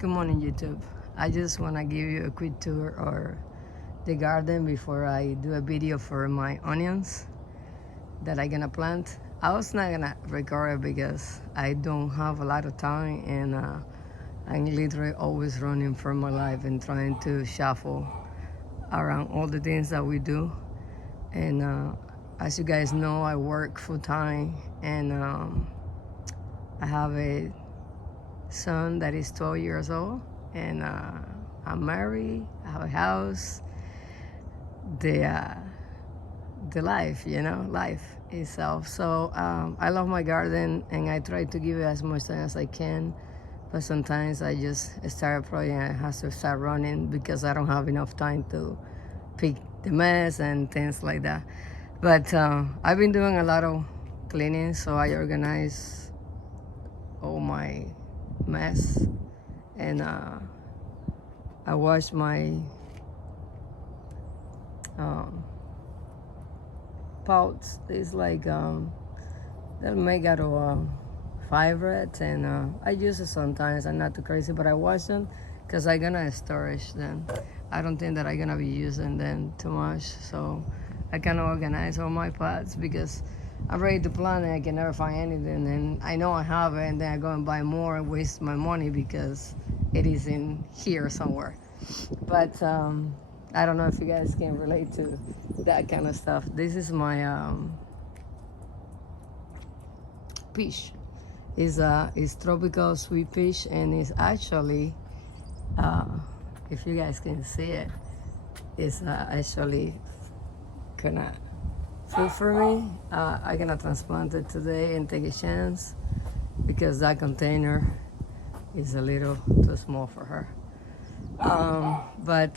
Good morning, YouTube. I just want to give you a quick tour of the garden before I do a video for my onions that I'm gonna plant. I was not gonna record it because I don't have a lot of time and I'm literally always running for my life and trying to shuffle around all the things that we do. And as you guys know, I work full time and I have a son that is 12 years old, and I'm married. I have a house. The uh, the life, life itself. So I love my garden, and I try to give it as much time as I can. But sometimes I just start a project and I have to start running because I don't have enough time to pick the mess and things like that. But I've been doing a lot of cleaning, so I organize all my mess, and I wash my um, pots. It's like they're made out of fiber, and I use it sometimes. I'm not too crazy, but I wash them because I'm gonna storage them. I don't think that I'm gonna be using them too much, so I kind of organize all my pots because I'm ready to plant and I can never find anything, and I know I have it, and then I go and buy more and waste my money because it is in here somewhere. But I don't know if you guys can relate to that kind of stuff. This is my peach. Is tropical sweet peach, and it's actually, uh, if you guys can see it, it's actually kind of food for me. I'm gonna transplant it today and take a chance because that container is a little too small for her. But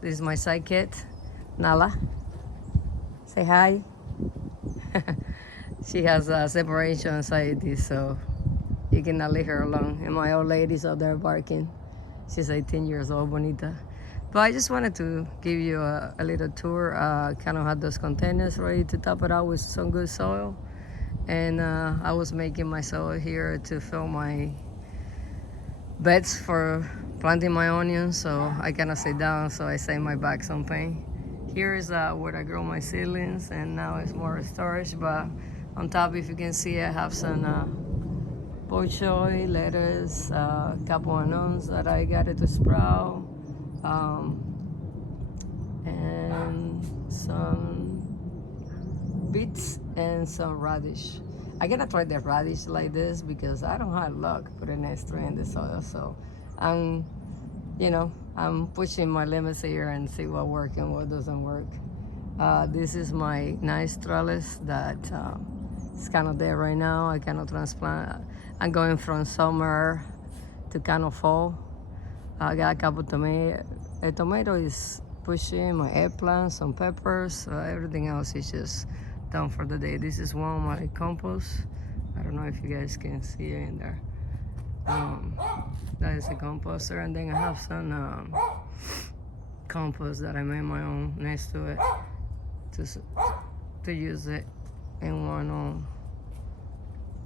this is my side kit, Nala. Say hi. She has separation anxiety, so you cannot leave her alone. And my old lady's out there barking. She's 18 years old, Bonita. But I just wanted to give you a little tour. Kind of had those containers ready to top it out with some good soil. And I was making my soil here to fill my beds for planting my onions. So I kind of sit down, so I save my back some pain. Here is where I grow my seedlings, and now it's more storage. But on top, if you can see, I have some bok choy, lettuce, a couple of onions that I got it to sprout, um, and some beets and some radish. I gotta try the radish like this because I don't have luck putting extra in the soil. So I'm, I'm pushing my limits here and see what works and what doesn't work. This is my nice trellis that it's kind of there right now. I cannot transplant. I'm going from summer to kind of fall. I got a couple tomato. A tomato is pushing, my eggplant, some peppers. Everything else is just done for the day. This is one of my compost. I don't know if you guys can see it in there. That is a composter, and then I have some compost that I made my own next to it to use it in one of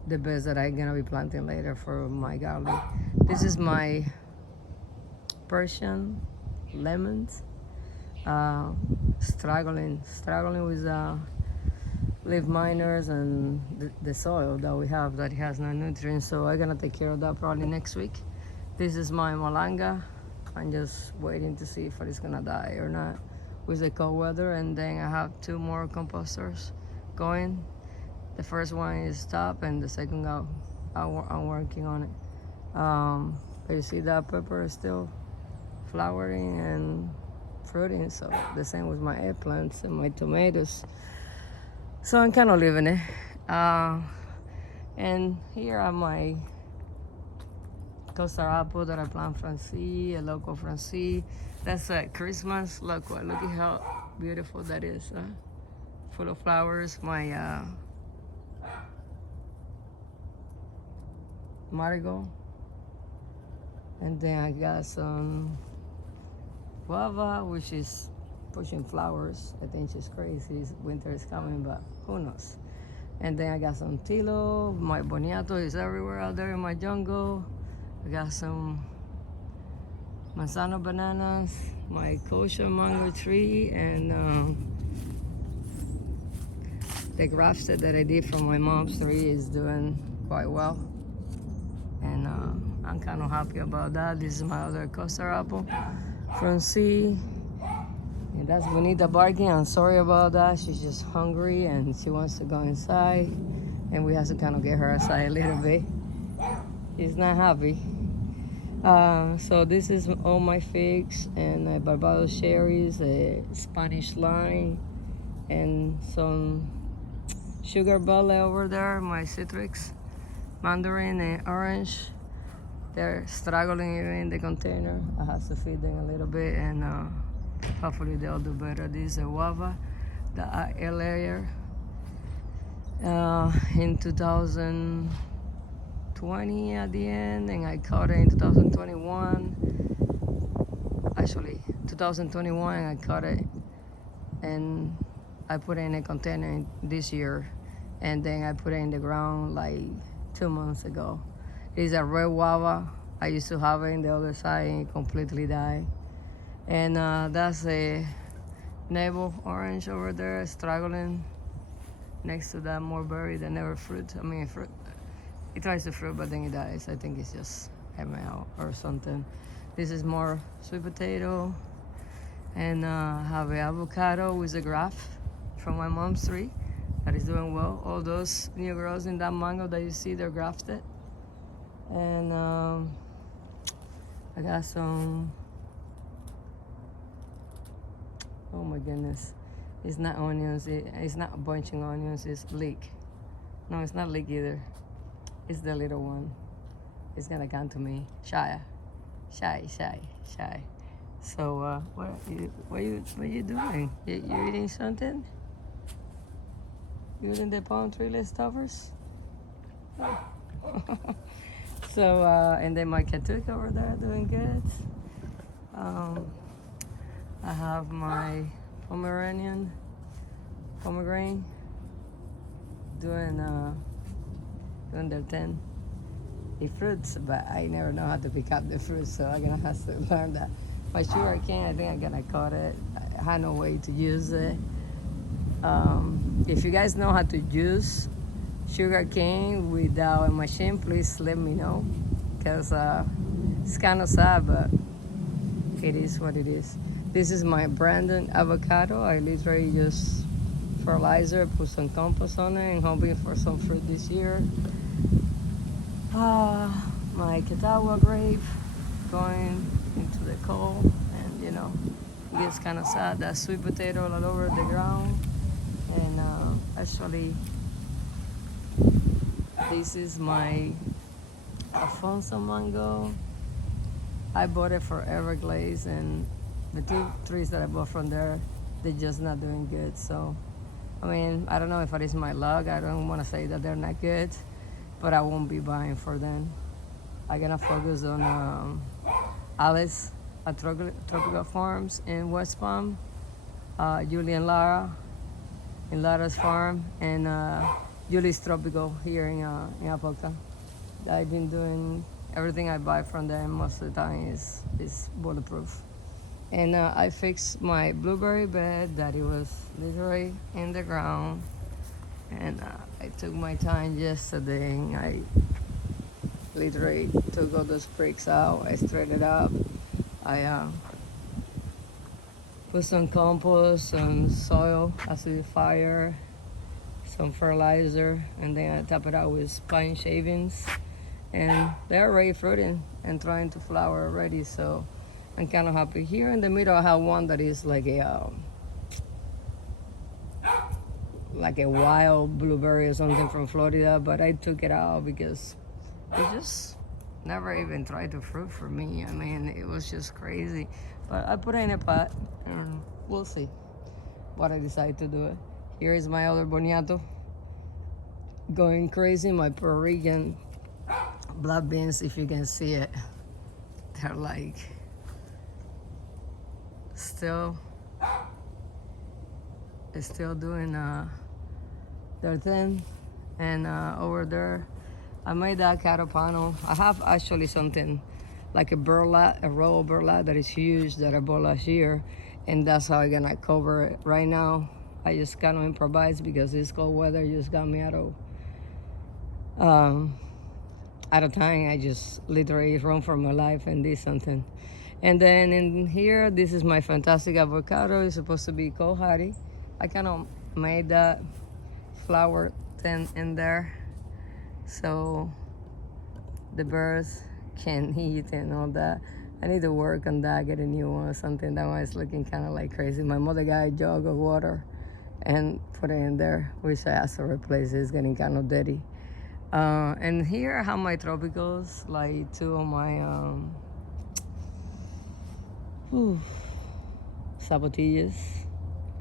the beds that I'm gonna be planting later for my garlic. This is my Persian lemons, struggling with leaf miners and the soil that we have that has no nutrients. So I'm gonna take care of that probably next week. This is my malanga. I'm just waiting to see if it's gonna die or not with the cold weather. And then I have two more composters going. The first one is top, and the second I'm working on it. But you see that pepper is still flowering and fruiting, so the same with my eggplants and my tomatoes. So I'm kind of living it. And here are my Costa apple that I plant from seed, a local from seed. That's a Christmas local. Look at how beautiful that is. Full of flowers. My marigold. And then I got some guava, which is pushing flowers. I think she's crazy. Winter is coming, but who knows? And then I got some tilo. My boniato is everywhere out there in my jungle. I got some manzano bananas, my kosher mango tree, and the grafted that I did from my mom's tree is doing quite well. And I'm kind of happy about that. This is my other custard apple from C. And that's Bonita barking. I'm sorry about that. She's just hungry and she wants to go inside. And we have to kind of get her aside a little bit. She's not happy. So this is all my figs and Barbados cherries, Spanish lime, and some sugar bale over there, my citrus, mandarin and orange. They're struggling even in the container. I have to feed them a little bit and hopefully they'll do better. This is a guava that I layer in 2020 at the end, and I cut it in 2021. Actually, 2021 I cut it and I put it in a container this year, and then I put it in the ground like 2 months ago. It's a red guava. I used to have it in the other side and it completely died. And that's a navel orange over there struggling next to that mulberry that never fruit. I mean, fruit. It tries to fruit, but then it dies. I think it's just ML or something. This is more sweet potato, and have an avocado with a graft from my mom's tree that is doing well. All those new growths in that mango that you see, they're grafted. And I got some, oh my goodness, it's not onions, it's not bunching onions, it's leek. No, it's not leek either. It's the little one. It's gonna come to me. Shy. So what are you doing? You eating something? You eating the palm tree leftovers? So and then my Katuk over there doing good. I have my pomegranate doing their thing. The fruits, but I never know how to pick up the fruits, so I'm gonna have to learn that. My sugar cane, I think I'm gonna cut it. I had no way to use it. If you guys know how to use sugar cane without a machine, please let me know, because it's kind of sad, but it is what it is. This is my Brandon avocado. I literally just fertilizer, put some compost on it, and hoping for some fruit this year. My Catawba grape going into the cold, and it gets kind of sad. That sweet potato all over the ground. And actually, this is my Alfonso mango. I bought it for Everglades, and the 2 trees that I bought from there, they're just not doing good. So, I mean, I don't know if it is my luck. I don't want to say that they're not good, but I won't be buying for them. I'm gonna focus on Alice at Tropical Farms in West Palm, Julie and Lara in Lara's farm, and Julie's Tropical here in Apopka. I've been doing everything I buy from them most of the time is bulletproof. And I fixed my blueberry bed that it was literally in the ground. And I took my time yesterday and I literally took all those bricks out. I straightened it up. I put some compost, some soil acidifier, some fertilizer, and then I top it out with pine shavings. And they're already fruiting and trying to flower already, so I'm kind of happy. Here in the middle I have one that is like a wild blueberry or something from Florida, but I took it out because it just never even tried to fruit for me. I mean, it was just crazy. But I put it in a pot and we'll see what I decide to do it. Here is my other boniato going crazy. My Puerto Rican black beans, if you can see it, they're like still doing their thing. And over there I made that cattle panel. I have actually something like a burlap, a roll of burlap that is huge that I bought last year, and that's how I'm gonna cover it. Right now, I just kind of improvise because this cold weather just got me um, out of time. I just literally run for my life and did something. And then in here, this is my fantastic avocado. It's supposed to be kohari. I kind of made that flower thing in there so the birds can eat and all that. I need to work on that, get a new one or something. That one is looking kind of like crazy. My mother got a jug of water and put it in there, which I have to replace. It's getting kind of dirty. And here I have my tropicals, like two of my zapatillas.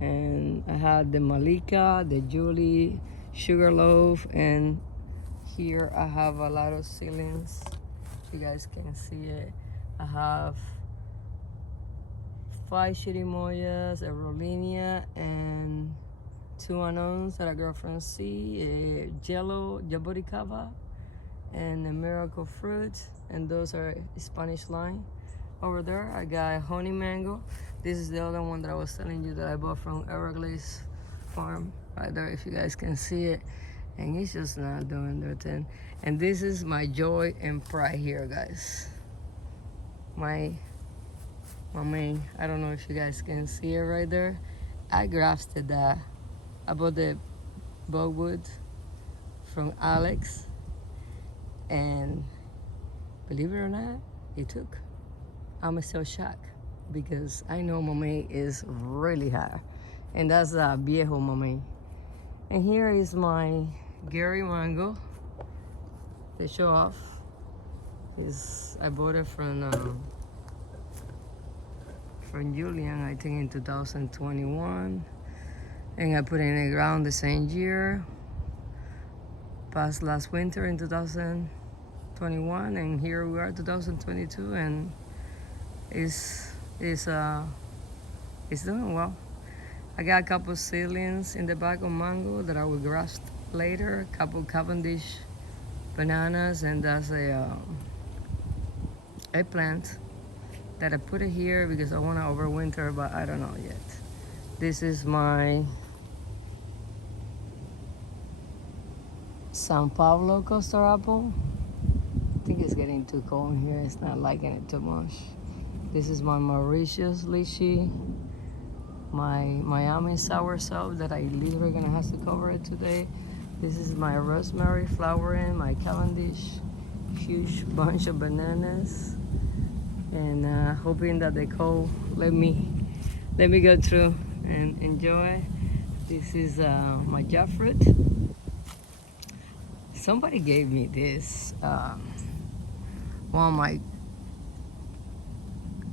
And I had the Malika, the Julie, Sugarloaf, and here I have a lot of ceilings. If you guys can see it, I have 5 chirimoyas, a Rollinia, and 2 unknowns that I got from C, a Jello Jaboticaba, and a Miracle Fruit, and those are Spanish lime. Over there, I got honey mango. This is the other one that I was telling you that I bought from Everglades Farm, right there, if you guys can see it. And it's just not doing their thing. And this is my joy and pride here, guys. My main, I don't know if you guys can see it right there. I grafted that. I bought the bogwood from Alex, and believe it or not, it took. I'm still shocked because I know mamey is really high, and that's a viejo mamey. And here is my Gary mango to show off. I bought it from Julian, I think in 2021, and I put it in the ground the same year, past last winter in 2021, and here we are 2022, and it's doing well. I got a couple seedlings in the back of mango that I will graft later, a couple Cavendish bananas, and that's a eggplant that I put it here because I want to overwinter, but I don't know yet. This is my San Pablo Costa apple. I think it's getting too cold in here. It's not liking it too much. This is my Mauritius lychee, my Miami soursop that I literally gonna have to cover it today. This is my rosemary flowering, my Cavendish, huge bunch of bananas, and hoping that the cold let me go through and enjoy. This is my jackfruit. Somebody gave me this. One of my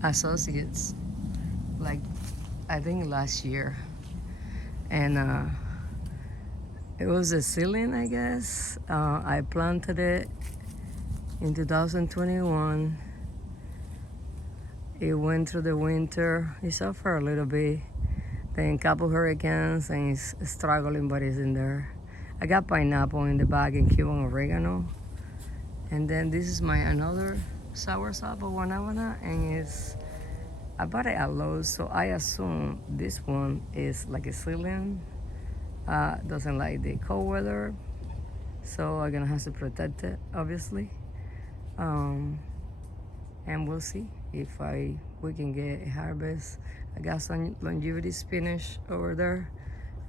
associates, like I think last year, and it was a seedling, I guess. I planted it in 2021. It went through the winter. It suffered a little bit. Then a couple hurricanes, and it's struggling, but it's in there. I got pineapple in the bag and Cuban oregano. And then this is my another soursop of Guanabana, and I bought it at Lowe's, so I assume this one is like a seedling. Doesn't like the cold weather, so I'm gonna have to protect it, obviously. And we'll see if we can get a harvest. I got some longevity spinach over there,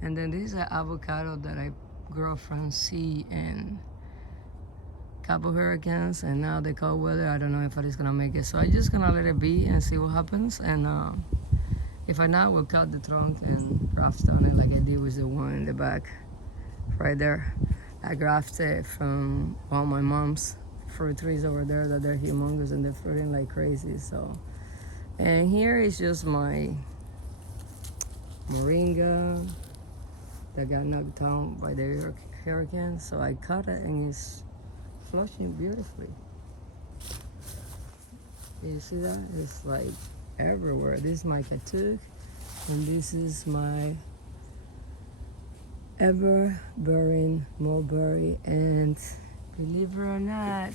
and then this is an avocado that I grow from seed and couple hurricanes, and now the cold weather. I don't know if it's gonna make it, so I'm just gonna let it be and see what happens. And if I not, we'll cut the trunk and graft on it like I did with the one in the back right there. I grafted from one of my mom's fruit trees over there that they're humongous and they're fruiting like crazy. So, and here is just my moringa that got knocked down by the hurricane. So I cut it, and it's flushing beautifully. You see that? It's like everywhere. This is my katuk, and this is my ever-bearing mulberry, and believe it or not,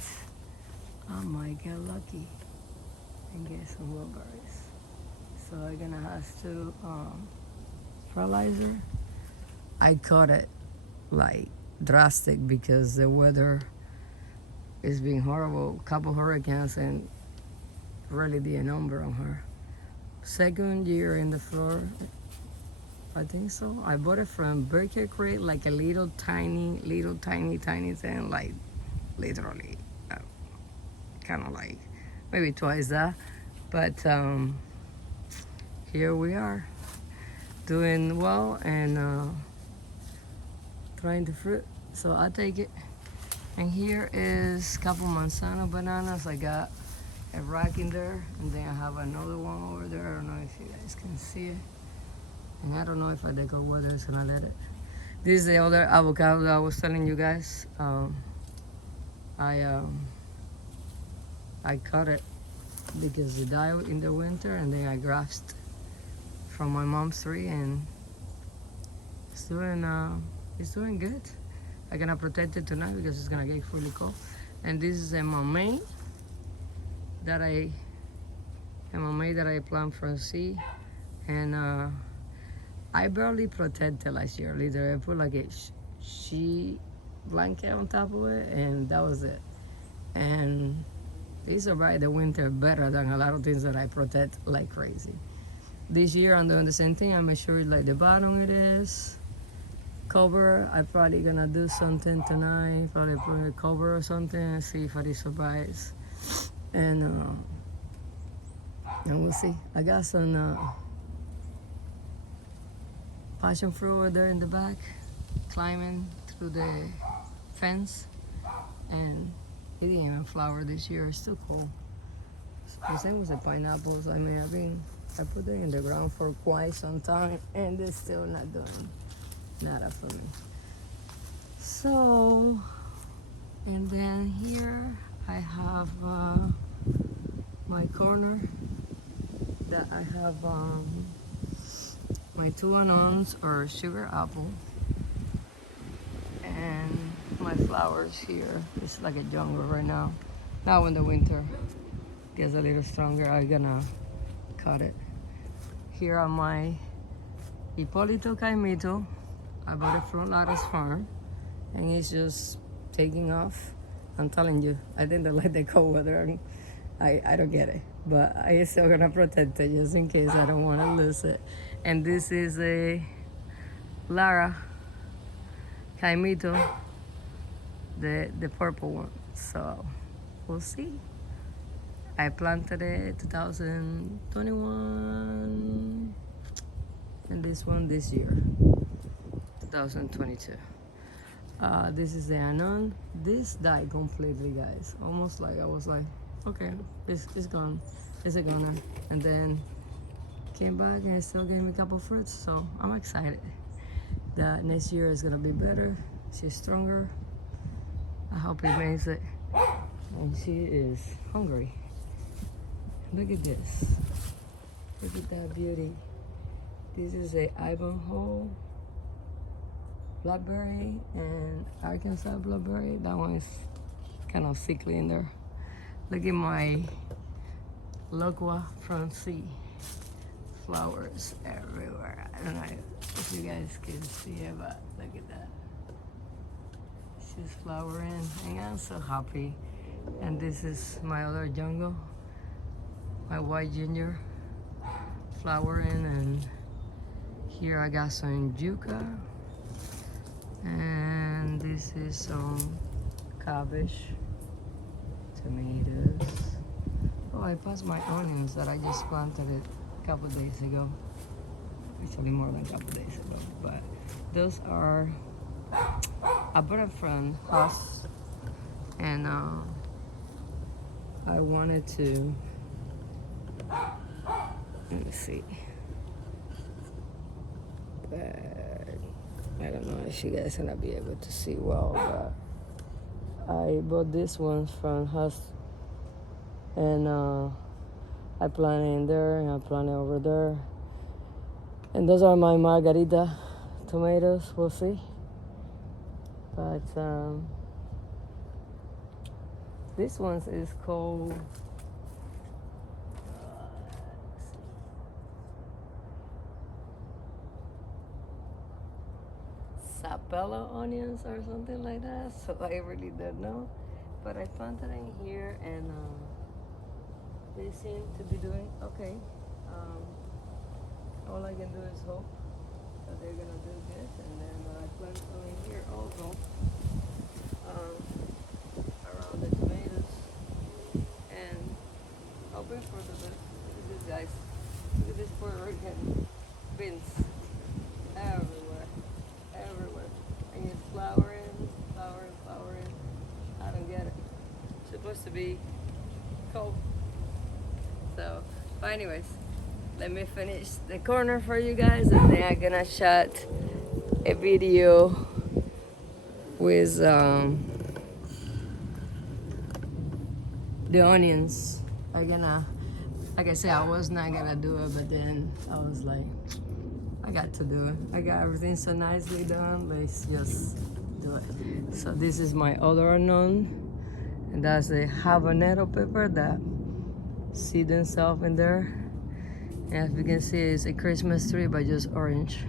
I might get lucky. some blueberries. So I'm gonna have to fertilizer. I cut it like drastic because the weather is being horrible. Couple hurricanes and really did a number on her. Second year in the floor, I think so. I bought it from Berkeley Creek, like a little tiny thing, like literally, kind of like maybe twice that. But here we are, doing well and trying to fruit. So I take it. And here is a couple manzano bananas. I got a rack in there, and then I have another one over there. I don't know if you guys can see it. And I don't know if I decor weather is gonna let it. This is the other avocado that I was telling you guys. I cut it because it died in the winter, and then I grafted from my mom's tree, and it's doing good. I'm gonna protect it tonight because it's gonna get fully cold. And this is a mamey that I plant from seed, and I barely protected last year. Literally, I put like a sheet blanket on top of it, and that was it. And they survived the winter better than a lot of things that I protect like crazy. This year I'm doing the same thing. I make sure like the bottom it is cover. I'm probably gonna do something tonight, probably put a cover or something and see if it survives. And we'll see. I got some passion fruit over there in the back, climbing through the fence, and it didn't even flower this year. It's too cold. The same with the pineapples. I mean, I put them in the ground for quite some time, and they're still not doing nada for me. So, and then here I have my corner that I have my 2 unknowns or sugar apple, and my flowers here. It's like a jungle right now. Now when the winter gets a little stronger, I'm gonna cut it. Here are my Hipólito Caimito. I bought it from Lara's farm, and it's just taking off. I'm telling you, I think they like the cold weather, and I don't get it. But I still gonna protect it just in case I don't wanna lose it. And this is a Lara Caimito, the purple one. So we'll see. I planted it 2021, and this one this year, 2022. This is the Anon. This died completely, guys. Almost like I was like, okay, it's gone. It's a goner. And then came back and it still gave me a couple fruits. So I'm excited that next year is gonna be better. She's stronger. I hope it makes it. And she is hungry. Look at this. Look at that beauty. This is a Ivanhoe blackberry and Arkansas blackberry. That one is kind of sickly in there. Look at my Loqua from sea. Flowers everywhere. I don't know if you guys can see it, but look at that. She's flowering and I'm so happy. And this is my other jungle, my white ginger flowering, and here I got some yucca, and this is some cabbage, tomatoes. Oh, I passed my onions that I just planted it a couple days ago. Actually more than a couple days ago, but those are, I bought it from Huss, and I wanted to, let me see, but I don't know if you guys are gonna be able to see well, but I bought this one from Huss, and I planted in there and I planted over there, and those are my margarita tomatoes. We'll see, but this one is called sapella onions or something like that. So I really don't know. But I planted in here and they seem to be doing okay. Um, all I can do is hope that they're gonna do good. And then I plant some in here also um, around the tomatoes and hoping for the best. Look at this, guys. Look at this Puerto Rican beans everywhere, everywhere. And it's flowering, flowering, flowering. I don't get it. It's supposed to be cold. So, but anyways, let me finish the corner for you guys, and then I'm gonna shot a video with the onions. Like I said, I was not gonna do it, but then I was like, I got to do it. I got everything so nicely done. Let's just do it. So this is my other unknown, and that's the habanero pepper that see themselves in there. And as you can see, it's a Christmas tree, but just orange.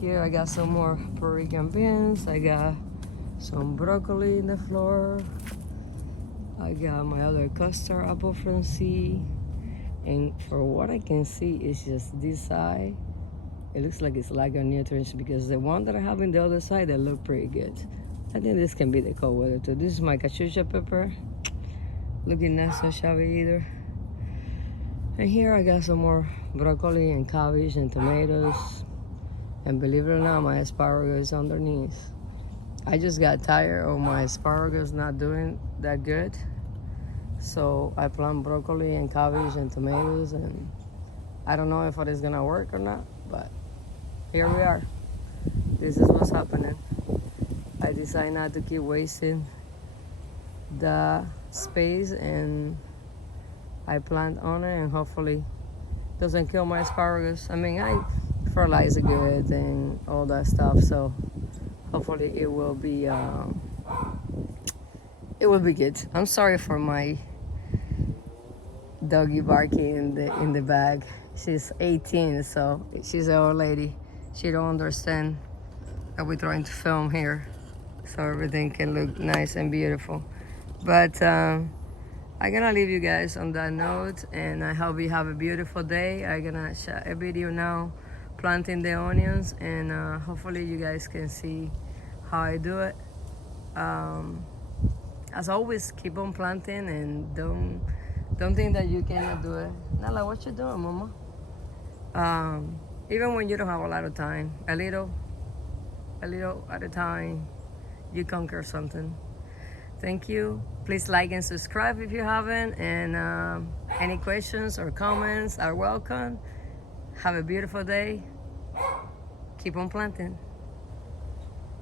Here I got some more Puerto Rican beans. I got some broccoli in the floor. I got my other custard apple from seed. And for what I can see, it's just this side. It looks like it's lack of nutrients because the one that I have in the other side, they look pretty good. I think this can be the cold weather too. This is my cachucha pepper. Looking not so shabby either. And here I got some more broccoli and cabbage and tomatoes. And believe it or not, my asparagus underneath. I just got tired of my asparagus not doing that good. So I plant broccoli and cabbage and tomatoes, and I don't know if it is gonna work or not, but here we are. This is what's happening. I decided not to keep wasting the space, and I plant on it, and hopefully doesn't kill my asparagus. I mean, I fertilize it good and all that stuff, so hopefully it will be good. I'm sorry for my doggy barking in the bag. She's 18, so she's an old lady. She don't understand that we're trying to film here, so everything can look nice and beautiful. But I'm gonna leave you guys on that note, and I hope you have a beautiful day. I'm gonna share a video now planting the onions, and hopefully you guys can see how I do it. As always, keep on planting and don't think that you cannot do it. Nala, what you doing, mama? Even when you don't have a lot of time, a little at a time, you conquer something. Thank you. Please like and subscribe if you haven't, and any questions or comments are welcome. Have a beautiful day. Keep on planting.